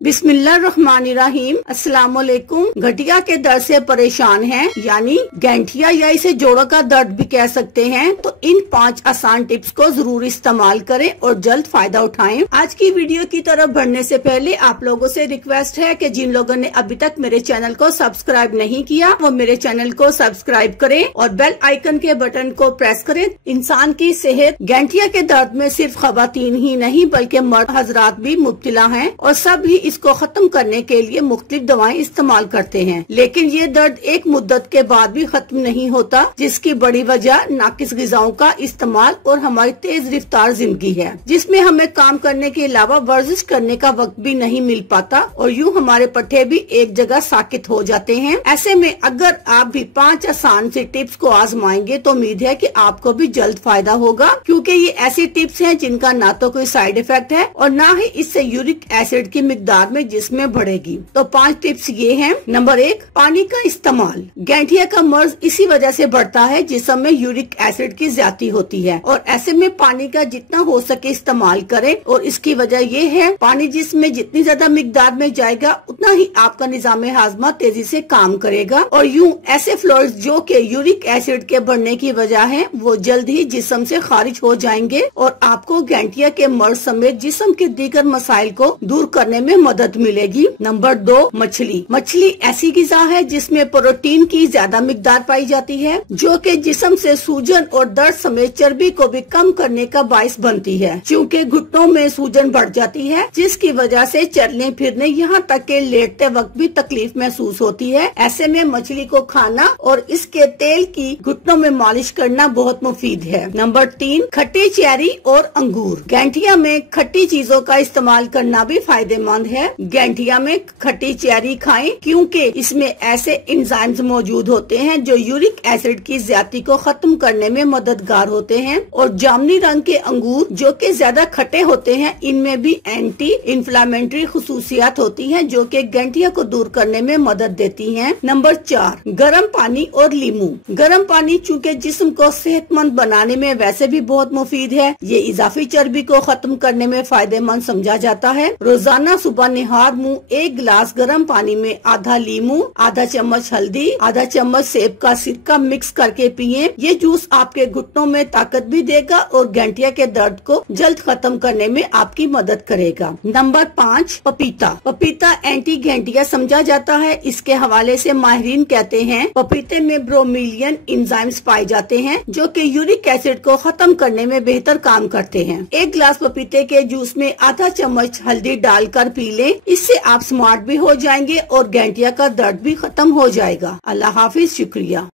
बिस्मिल्लाहिर्रहमानिर्रहीम। अस्सलाम वालेकुम। गठिया के दर्द से परेशान हैं, यानी गैंठिया या इसे जोड़ों का दर्द भी कह सकते हैं, तो इन 5 आसान टिप्स को जरूर इस्तेमाल करें और जल्द फायदा उठाएं। आज की वीडियो की तरफ बढ़ने से पहले आप लोगों से रिक्वेस्ट है कि जिन लोगों ने अभी तक मेरे चैनल को सब्सक्राइब नहीं किया वो मेरे चैनल को सब्सक्राइब करें और बेल आइकन के बटन को प्रेस करें। इंसान की सेहत गैंठिया के दर्द में सिर्फ खवातीन ही नहीं बल्कि मर्द हजरात भी मुब्तला हैं और सब भी इसको खत्म करने के लिए मुख्तलिफ दवाएं इस्तेमाल करते हैं, लेकिन ये दर्द एक मुद्दत के बाद भी खत्म नहीं होता, जिसकी बड़ी वजह नाकिस ग़िज़ाओं का इस्तेमाल और हमारी तेज रफ्तार जिंदगी है, जिसमें हमें काम करने के अलावा वर्जिश करने का वक्त भी नहीं मिल पाता और यूँ हमारे पट्टे भी एक जगह साकित हो जाते हैं। ऐसे में अगर आप भी 5 आसान से टिप्स को आजमाएंगे तो उम्मीद है कि आपको भी जल्द फायदा होगा, क्योंकि ये ऐसी टिप्स हैं जिनका ना तो कोई साइड इफेक्ट है और ना ही इससे यूरिक एसिड की मिकदार में जिसमें बढ़ेगी। तो 5 टिप्स ये हैं। नंबर 1, पानी का इस्तेमाल। गैंठिया का मर्ज इसी वजह से बढ़ता है जिस्म में यूरिक एसिड की ज्यादती होती है और ऐसे में पानी का जितना हो सके इस्तेमाल करें और इसकी वजह ये है पानी जिसमें जितनी ज्यादा मिकदार में जाएगा उतना ही आपका निजाम हाजमा तेजी से काम करेगा और यूँ ऐसे फ्लोइड्स जो के यूरिक एसिड के बढ़ने की वजह है वो जल्द ही जिस्म से खारिज हो जाएंगे और आपको गैंठिया के मर्ज समेत जिस्म के दीगर मसाइल को दूर करने में मदद मिलेगी। नंबर 2, मछली। मछली ऐसी ग़िज़ा है जिसमें प्रोटीन की ज्यादा मिकदार पाई जाती है जो कि जिस्म से सूजन और दर्द समेत चर्बी को भी कम करने का बाइस बनती है, क्योंकि घुटनों में सूजन बढ़ जाती है जिसकी वजह से चलने फिरने यहाँ तक के लेटते वक्त भी तकलीफ महसूस होती है। ऐसे में मछली को खाना और इसके तेल की घुटनों में मालिश करना बहुत मुफीद है। नंबर 3, खट्टी चेरी और अंगूर। गैंठिया में खट्टी चीजों का इस्तेमाल करना भी फायदेमंद है। गैंठिया में खट्टी चेरी खाएं क्योंकि इसमें ऐसे एंजाइम्स मौजूद होते हैं जो यूरिक एसिड की ज्यादती को खत्म करने में मददगार होते हैं और जामुनी रंग के अंगूर जो कि ज्यादा खट्टे होते हैं इनमें भी एंटी इंफ्लेमेटरी खुसूसियात होती हैं जो कि गैंठिया को दूर करने में मदद देती हैं। नंबर 4, गर्म पानी और लीमू। गर्म पानी चूँकि जिस्म को सेहतमंद बनाने में वैसे भी बहुत मुफीद है, ये इजाफी चर्बी को खत्म करने में फायदेमंद समझा जाता है। रोजाना सुबह निहार मुँह 1 गिलास गर्म पानी में आधा लीमू, आधा चम्मच हल्दी, आधा चम्मच सेब का सिरका मिक्स करके पिए। ये जूस आपके घुटनों में ताकत भी देगा और गैंठिया के दर्द को जल्द खत्म करने में आपकी मदद करेगा। नंबर 5, पपीता। पपीता एंटी गैंठिया समझा जाता है। इसके हवाले से माहिरीन कहते हैं पपीते में ब्रोमीलियन एंजाइम्स पाए जाते हैं जो कि यूरिक एसिड को खत्म करने में बेहतर काम करते हैं। 1 गिलास पपीते के जूस में आधा चम्मच हल्दी डालकर पी लें। इससे आप स्मार्ट भी हो जाएंगे और गैंठिया का दर्द भी खत्म हो जाएगा। अल्लाह हाफिज। शुक्रिया।